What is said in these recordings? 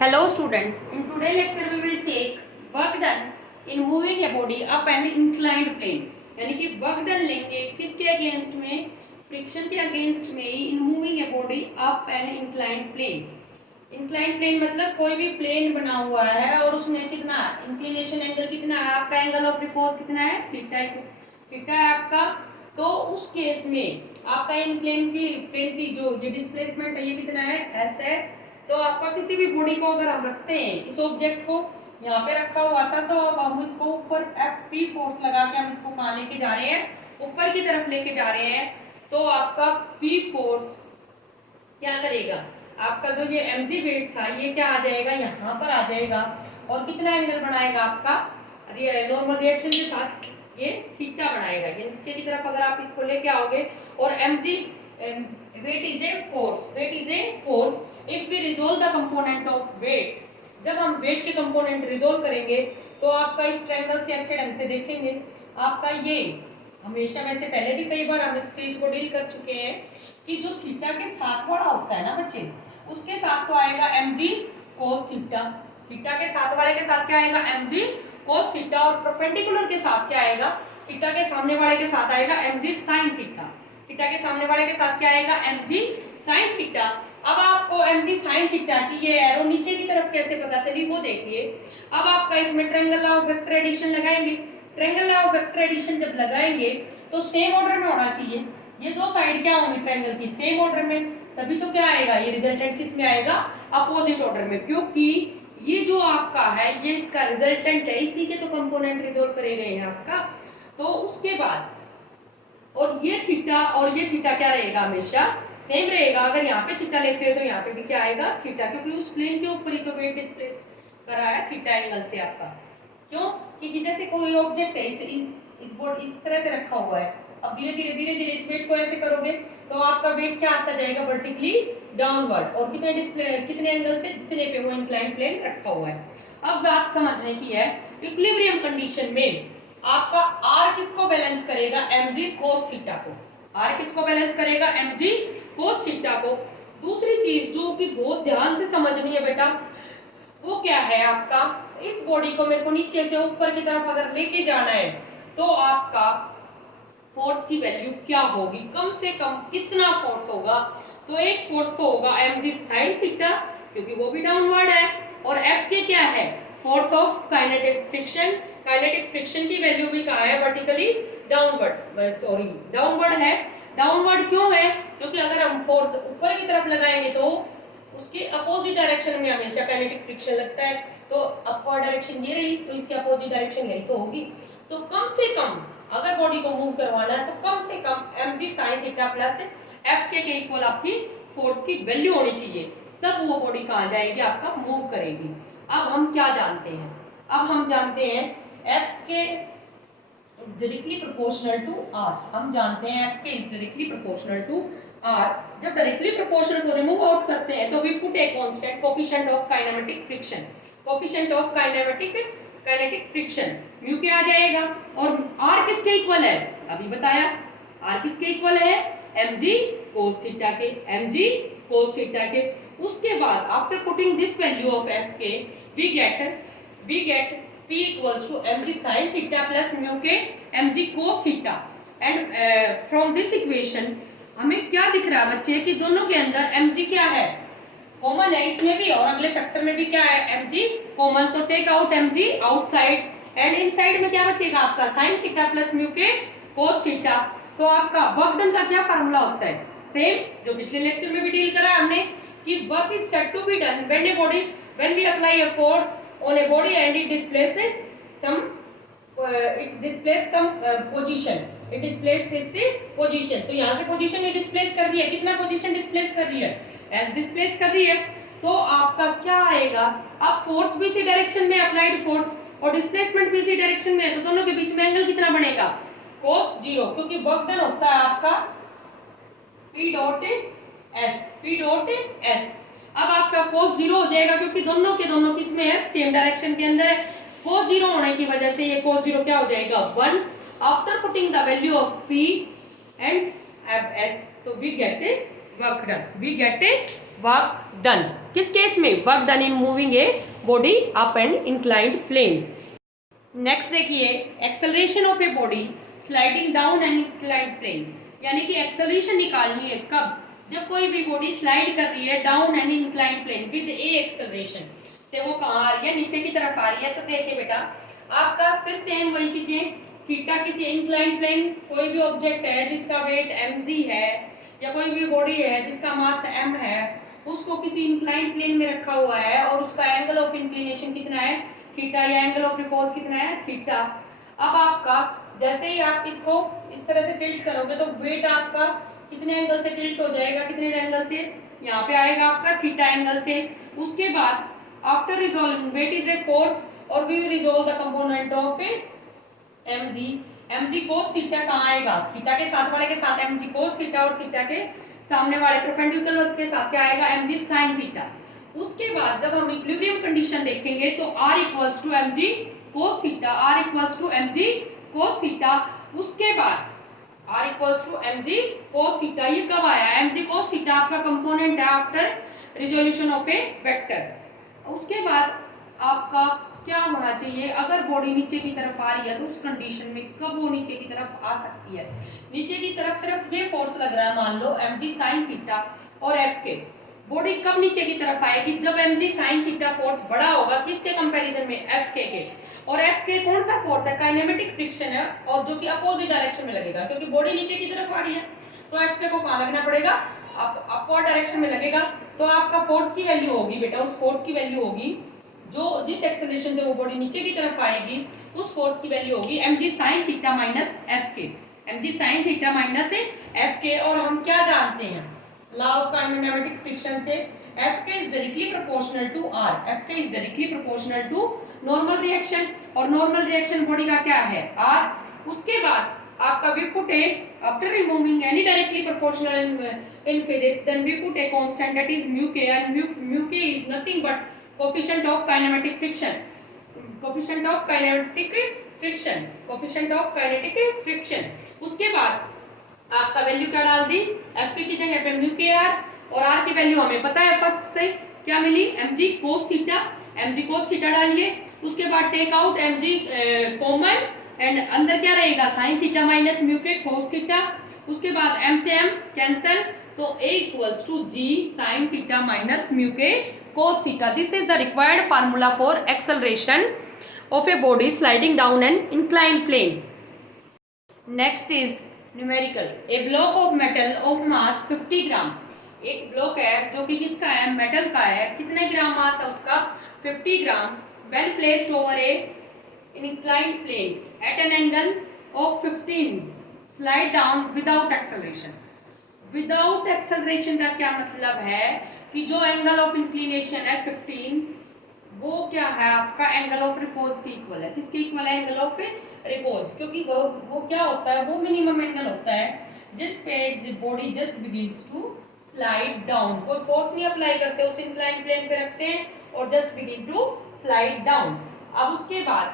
Hello student, in today's lecture we will take work done in moving a body up an inclined plane. यानी कि work done लेंगे किसके against में, friction के against में ही, in moving a body up an inclined plane. Inclined plane मतलब कोई भी प्लेन बना हुआ है और उसमें कितना इंक्लिनेशन एंगल कितना है, आपका एंगल ऑफ रिपोज कितना है, थीटा है आपका. तो उस केस में आपका इन प्लेन की जो ये डिस्प्लेसमेंट है ये कितना है, एस है. तो आपका किसी भी बॉडी को अगर हम रखते हैं, इस ऑब्जेक्ट को यहाँ पे रखा हुआ था, तो अब हम इसको ऊपर Fp फोर्स लगा के हम इसको कहाँ लेके जा रहे हैं, ऊपर की तरफ लेके जा रहे हैं. तो आपका P फोर्स क्या करेगा, आपका जो ये mg वेट था ये क्या आ जाएगा, यहाँ पर आ जाएगा. और कितना एंगल बनाएगा आपका, नॉर्मल रिएक्शन के साथ ये थीटा बनाएगा. ये नीचे की तरफ अगर आप इसको लेके आओगे, और mg weight is a force if we resolve the component of weight. जब हम वेट के कंपोनेंट रिजोल्व करेंगे तो आपका इस ट्रायंगल से अच्छे ढंग से देखेंगे. आपका ये हमेशा, वैसे पहले भी कई बार हम इस चीज को डील कर चुके हैं कि जो थीटा के साथ वाला होता है ना बच्चे, उसके साथ तो आएगा mg cos थीटा. थीटा के साथ वाले के साथ क्या आएगा, mg cos थीटा. और परपेंडिकुलर के साथ क्या आएगा, थीटा के सामने वाले के साथ आएगा mg sin थीटा. थीटा के सामने वाले के साथ क्या आएगा, mg sin थीटा. अब आपको mg sin थीटा की ये एरो नीचे की तरफ कैसे पता चली वो देखिए. अब आपका इसमें triangle law of vector addition लगाएंगे. Triangle law of vector addition जब लगाएंगे तो सेम ऑर्डर में होना चाहिए. ये दो साइड क्या होंगी ट्रायंगल की, सेम ऑर्डर में. तभी तो क्या आएगा, ये रिजल्टेंट किस में आएगा, अपोजिट ऑर्डर में. क्योंकि ये जो आपका है ये इसका रिजल्टेंट है, इसी के तो कंपोनेंट रिजोल्व करे गए हैं आपका. तो उसके बाद और ये थीटा और ये थीटा क्या रहेगा, हमेशा सेम रहेगा. अगर यहाँ पे थीटा लेते हैं तो यहाँ पे भी क्या आएगा, थीटा. क्योंकि उस प्लेन के ऊपर ही तो वेट डिस्प्लेस करा है थीटा एंगल से आपका. क्यों, क्योंकि जैसे कोई ऑब्जेक्ट है इस बोर्ड इस तरह से रखा हुआ है. अब धीरे धीरे इस वेट को ऐसे करोगे तो आपका वेट क्या आता जाएगा, वर्टिकली डाउनवर्ड. और कितने एंगल से, जितने पे वो इंक्लाइंड प्लेन रखा हुआ है. अब बात समझने की है, इक्विलिब्रियम कंडीशन में आपका R किसको बैलेंस करेगा, mg cos थीटा को. R किसको बैलेंस करेगा, mg cos थीटा को. दूसरी चीज जो कि बहुत ध्यान से समझनी है बेटा, वो क्या है आपका, इस बॉडी को मेरे को नीचे से ऊपर की तरफ अगर लेके जाना है तो आपका फोर्स की वैल्यू क्या होगी, कम से कम कितना फोर्स होगा. तो एक फोर्स तो होगा mg sin थीटा, क्योंकि वो भी डाउनवर्ड है. और F के क्या है, force of kinetic friction. Kinetic friction की वैल्यू भी कहाँ है, वर्टिकली डाउनवर्ड है. डाउनवर्ड क्यों है, क्योंकि अगर हम फोर्स ऊपर की तरफ लगाएंगे तो उसके अपोजिट डायरेक्शन में हमेशा काइनेटिक फ्रिक्शन लगता है. तो अपवर्ड डायरेक्शन ये रही, तो इसकी अपोजिट डायरेक्शन यही तो होगी. तो कम से कम अगर बॉडी को मूव करवाना है तो कम से कम mg sin theta plus F के इक्वल आपकी फोर्स की वैल्यू होनी चाहिए. तब वो बॉडी कहाँ जाएगी, आपका मूव करेगी. अब हम क्या जानते हैं, अब हम जानते हैं F के is directly proportional to R. हम जानते हैं F के is directly proportional to R. जब डायरेक्टली प्रोपोर्शनल को रिमूव आउट करते हैं तो we put a constant coefficient of kinematic friction. Coefficient of kinetic friction mu क्या आ जाएगा. और R किसके इक्वल है, अभी बताया, R किसके इक्वल है, mg cos थीटा के. mg cos थीटा के. उसके बाद after putting this value of F के we get P equals to mg sin theta plus mu के mg cos theta. And from this equation हमें क्या दिख रहा है बच्चे, कि दोनों के अंदर mg क्या है, कॉमन है. इसमें भी और अगले फैक्टर में भी क्या है, mg कॉमन. तो take out mg outside and inside में क्या बचेगा आपका sin थीटा प्लस म्यू के cos थीटा. तो आपका वर्क डन का क्या फार्मूला होता है, सेम जो पिछले लेक्चर में भी डील करा हमने, कि work is said to be done when we apply a force on a body and it displaces some position. It displaces a position. तो यहाँ से पोजीशन ये डिस्प्लेस कर रही है, कितना पोजीशन डिस्प्लेस कर रही है, s डिस्प्लेस कर रही है. तो आपका क्या आएगा, अब फोर्स भी इसी डायरेक्शन में, अप्लाइड फोर्स और डिस्प्लेसमेंट भी इसी डायरेक्शन में है, तो दोनों के बीच में एंगल कितना बनेगा, cos 0. क्योंकि वर्क डन होता है आपका P डॉट S. अब आपका cos 0 हो जाएगा, क्योंकि दोनों के दोनों किसमें है, सेम डायरेक्शन के अंदर है. cos 0 होने की वजह से ये cos 0 क्या हो जाएगा, 1. After putting the value of P and S, तो we get a work work done. किस केस में? Work done in moving a body up and inclined plane. Next देखिए, acceleration of a body sliding down and inclined plane, यानी कि acceleration निकालनी है कब? जब कोई भी बॉडी स्लाइड कर रही है down and inclined plane with a acceleration से, वो कहाँ आ रही है? नीचे की तरफ आ रही है। तो देखिए बेटा, आपका फिर सेम वही चीजें, थीटा किसी इंक्लाइंड प्लेन, कोई भी ऑब्जेक्ट है जिसका वेट mg है, या कोई भी बॉडी है जिसका मास m है, उसको किसी इंक्लाइंड प्लेन में रखा हुआ है और उसका एंगल ऑफ इंक्लिनेशन कितना है? थीटा, या एंगल ऑफ रिपोज कितना है? थीटा। अब आपका जैसे ही आप इसको इस तरह से टिल्ट करोगे तो वेट आपका कितने एंगल से टिल्ट हो जाएगा? कितने एंगल से? यहाँ पे आएगा आपका थीटा एंगल से। उसके बाद after resolving, weight is a force और we will resolve the component of mg। mg cos theta कहाँ आएगा? थीटा के साथ वाले के साथ mg cos थीटा, और थीटा के सामने वाले परपेंडिकुलर के साथ क्या आएगा? mg sin theta. उसके बाद जब हम इक्विलिब्रियम कंडीशन देखेंगे तो r equals to mg cos theta, r equals to mg cos theta. उसके बाद r equals to mg cos theta, ये कब आया? mg cos थीटा आपका कंपोनेंट है after resolution of a vector. उसके बाद आपका क्या होना चाहिए? अगर बॉडी नीचे की तरफ आ रही है तो उस कंडीशन में कब वो नीचे की तरफ आ सकती है? नीचे की तरफ सिर्फ ये फोर्स लग रहा है, मान लो mg sin थीटा और f के। बॉडी कब नीचे की तरफ आएगी? जब mg sin थीटा फोर्स बड़ा होगा किसके कंपैरिजन में? f k. और f के कौन सा फोर्स है? काइनेमेटिक फ्रिक्शन है, और जो कि अपोजिट डायरेक्शन में लगेगा, क्योंकि बॉडी नीचे की तरफ आ रही है तो f के को कहाँ लगना पड़ेगा? अपवर्ड डायरेक्शन में लगेगा। तो आपका फोर्स की वैल्यू होगी बेटा, उस फोर्स की वैल्यू होगी जो जिस एक्सेलरेशन से वो बॉडी नीचे की तरफ आएगी, उस फोर्स की वैल्यू होगी mg sin theta minus f k. mg sin theta minus f k. और हम क्या जानते हैं लॉ ऑफ काइनेमेटिक फ्रिक्शन से? f k is directly proportional to r। f k is directly proportional to normal reaction, और normal reaction body का क्या है? r। उसके बाद आपका we put a, after removing any directly proportional in physics, then we put a constant that is mu k, and mu k is nothing but coefficient of kinematic friction, coefficient of kinetic friction, coefficient of kinetic friction। उसके बाद आपका value क्या डाल दी? f की जगह पे mu k r, और r की वैल्यू हमें पता है फर्स्ट से क्या मिली? mg cos theta, mg cos theta डालिए। उसके बाद take out mg common, and अंदर क्या रहेगा? sin theta minus mu k cos theta. उसके बाद m से m कैंसल, तो a equals to g sin theta minus mu k cos theta। This is the required formula for acceleration of a body sliding down an inclined plane। Next is numerical। A block of metal of mass 50 ग्राम, एक block है जो कि किसका है? Metal का है। कितने ग्राम मास है उसका? 50 ग्राम। When placed over a inclined plane at an angle of 15, slide down without acceleration। Without acceleration का क्या मतलब है? कि जो एंगल ऑफ इंक्लिनेशन है 15, वो क्या है आपका? एंगल ऑफ रिपोज के इक्वल है। किसके इक्वल है? Angle of repose. क्योंकि वो क्या होता है? वो मिनिमम एंगल होता है जिस पे body just begins to slide down. कोई फोर्स नहीं अप्लाई करते, उस इंक्लाइन प्लेन पे रखते हैं और just begin to slide down. अब उसके बाद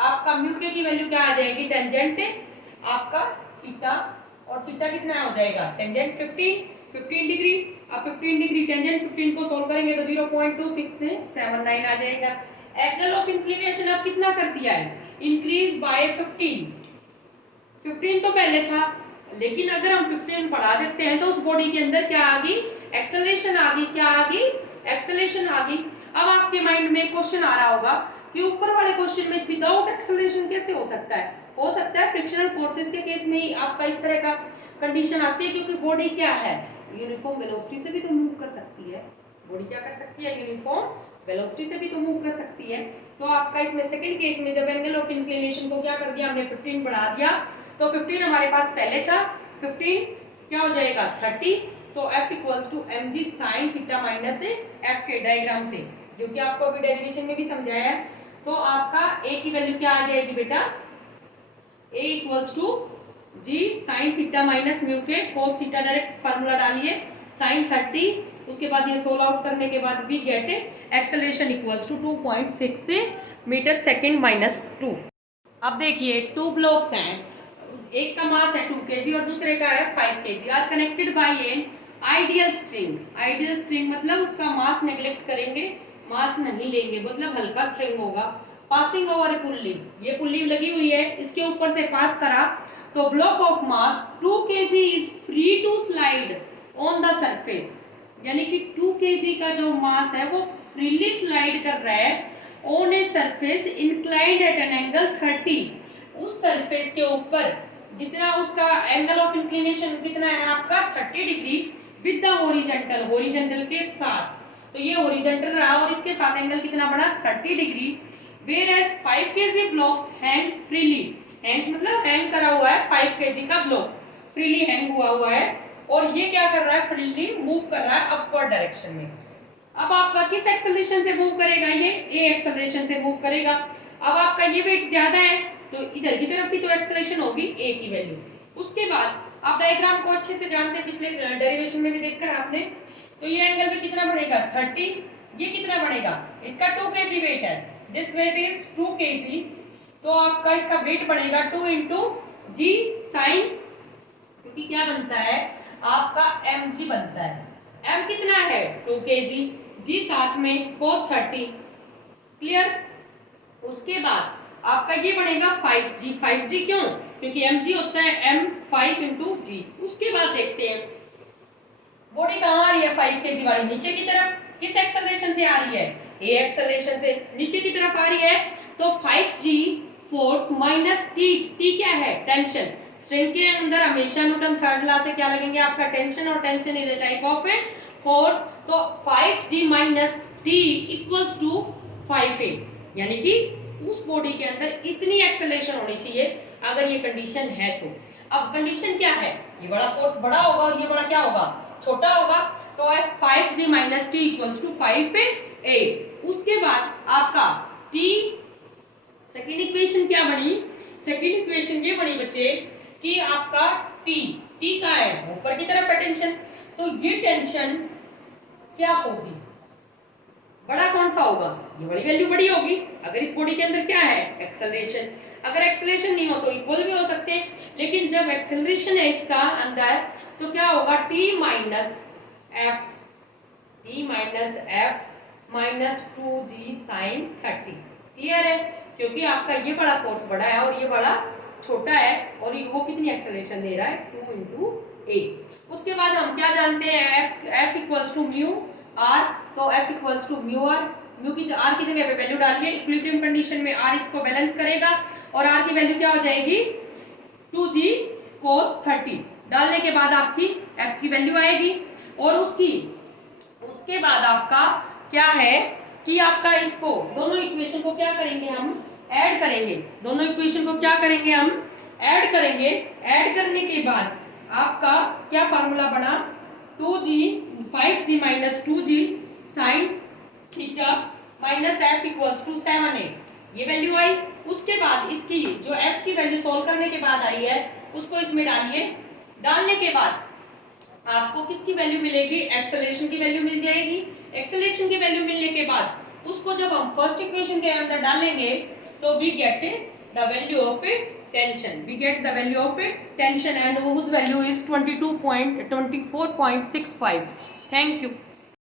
आपका म्यू के की वैल्यू क्या आ जाएगी? टेंजेंट आपका थीटा, और थीटा कितना हो जाएगा? Tangent 15 degree. अब 15 डिग्री टेंजेंट 15 को सोल्व करेंगे तो 0.2679 आ जाएगा। एंगल ऑफ इंक्लिनेशन अब कितना कर दिया है? इंक्रीज बाय 15 तो पहले था, लेकिन अगर हम 15 बढ़ा देते हैं तो उस बॉडी के अंदर क्या आ गई? एक्सेलरेशन आ गई। क्या आ गई? एक्सेलरेशन आ गई। अब आपके माइंड में क्वेश्चन आ रहा होगा कि ऊपर वाले क्वेश्चन में विदाउट एक्सेलरेशन कैसे हो सकता है? हो सकता है फ्रिक्शनल फोर्सेस के केस में ही आपका इस तरह का कंडीशन आती है, क्योंकि बॉडी क्या है? यूनिफॉर्म वेलोसिटी से भी तो मूव कर सकती है। बॉडी क्या कर सकती है? यूनिफॉर्म वेलोसिटी से भी तो मूव कर सकती है। तो आपका इसमें सेकंड केस में जब एंगल ऑफ इंक्लिनेशन को क्या कर दिया हमने? 15 बढ़ा दिया, तो 15 हमारे पास पहले था, 15 क्या हो जाएगा? 30। तो f equals to mg sin theta minus f k diagram से, जो कि आपको अभी डेरिवेशन में भी समझाया है। तो आपका a की वैल्यू क्या आ जाएगी बेटा? a equals to g sin theta minus mu के cos थीटा, डायरेक्ट फार्मूला डालिए, sin 30। उसके बाद ये सोल्व आउट करने के बाद we get acceleration equals to 2.6 metre second minus 2। अब देखिए 2 ब्लॉक्स हैं, एक का मास है 2 kg और दूसरे का है 5 kg, are connected by an ideal string मतलब उसका मास नेग्लेक्ट करेंगे, मास नहीं लेंगे, मतलब हल्का स्ट्रिंग होगा। पासिंग ओवर ए पुल्ली, ये पुल्ली लगी हुई है, इसके ऊपर से पास करा तो block of mass 2 kg is free to slide on the surface, यानी कि 2 kg का जो मास है वो फ्रीली स्लाइड कर रहा है on a surface inclined at an angle 30, उस सरफेस के ऊपर जितना उसका एंगल ऑफ इंक्लिनेशन कितना है आपका 30 degree with the horizontal, horizontal के साथ, तो ये हॉरिजॉन्टल रहा और इसके साथ एंगल कितना बड़ा 30 degree. Where as 5 kg blocks hangs freely, hangs मतलब हैंग करा हुआ है, 5 kg का ब्लॉक फ्रीली हैंग हुआ है और ये क्या कर रहा है, फ्रीली मूव कर रहा है अपवर्ड डायरेक्शन में। अब आपका किस एक्सेलरेशन से मूव करेगा, ये ए एक्सेलरेशन से मूव करेगा। अब आपका ये वेट ज्यादा है तो इधर की तरफ भी तो एक्सेलरेशन होगी ए की वैल्यू। उसके बाद आप डायग्राम को अच्छे से जानते हैं, पिछले डेरिवेशन में भी देखा है आपने, तो ये एंगल पे कितना बढ़ेगा 30, ये कितना बढ़ेगा, इसका 2 kg वेट है, दिस वेट इज 2 kg, तो आपका इसका वेट बढ़ेगा 2 इंटू जी साइन, क्योंकि क्या बनता है आपका mg बनता है, m कितना है 2 kg, g साथ में cos 30, क्लियर। उसके बाद आपका ये बनेगा 5g, 5g क्यों, क्योंकि mg होता है m 5 इंटू जी। उसके बाद देखते हैं बॉडी कहाँ आ रही है 5 kg वाली, नीचे की तरफ, किस एक्सेलरेशन से आ रही है, a एक्सेलरेशन से नीचे की तरफ आ रही है, तो 5g फोर्स माइनस t क्या है टेंशन, स्ट्रिंग के अंदर हमेशा न्यूटन थर्ड लॉ से क्या लगेंगे आपका टेंशन, और tension is a type of a force, तो 5g minus t equals to 5a, यानी कि उस बॉडी के अंदर इतनी एक्सेलरेशन होनी चाहिए अगर ये कंडीशन है तो। अब कंडीशन क्या है, ये बड़ा फोर्स बड़ा होगा और ये बड़ा क्या होगा छोटा होगा, तो 5g minus T equals to 5a। उसके बाद आपका t, सेकेंड इक्वेशन क्या बनी, सेकेंड इक्वेशन ये बनी बच्चे कि आपका t का है ऊपर की तरफ है टेंशन, तो ये टेंशन क्या होगी, बड़ा कौन सा होगा, ये बड़ी वैल्यू बड़ी होगी अगर इस बॉडी के अंदर क्या है एक्सेलरेशन, अगर एक्सेलरेशन नहीं हो तो इक्वल भी हो सकते हैं, लेकिन जब एक्सेलरेशन है इसका अंदर तो क्या होगा t minus f minus 2g sine 30, clear है, क्योंकि आपका ये बड़ा फोर्स बड़ा है और ये बड़ा छोटा है और वो कितनी एक्सेलरेशन दे रहा है 2 इंटू ए। उसके बाद हम क्या जानते हैं f equals to mu r, तो f equals to mu r, mu की r की जगह पे वैल्यू डालिए, इक्विलिब्रियम कंडीशन में r इसको बैलेंस करेगा और r की वैल्यू क्या हो जाएगी 2g cos 30, डालने के बाद आपकी f की वैल्यू आएगी और उसके बाद आपका क्या है कि आपका इसको दोनों इक्वेशन को क्या करेंगे हम ऐड करेंगे, दोनों इक्वेशन को क्या करेंगे हम ऐड करेंगे, ऐड करने के बाद आपका क्या फार्मूला बना 5g minus 2g sine theta minus f equals to 7a, ये वैल्यू आई। उसके बाद इसकी जो f की वैल्यू सॉल्व करने के बाद आई है उसको इसमें डालिए, डालने के बाद आपको किसकी वैल्यू मिलेगी, एक्सेलरेशन की वैल्यू मिल जाएगी। एक्सेलरेशन की वैल्यू मिलने के बाद उसको जब हम फर्स्ट इक्वेशन के अंदर डालेंगे तो we get the value of a tension, we get the value of a tension and whose value is 24.65. Thank you.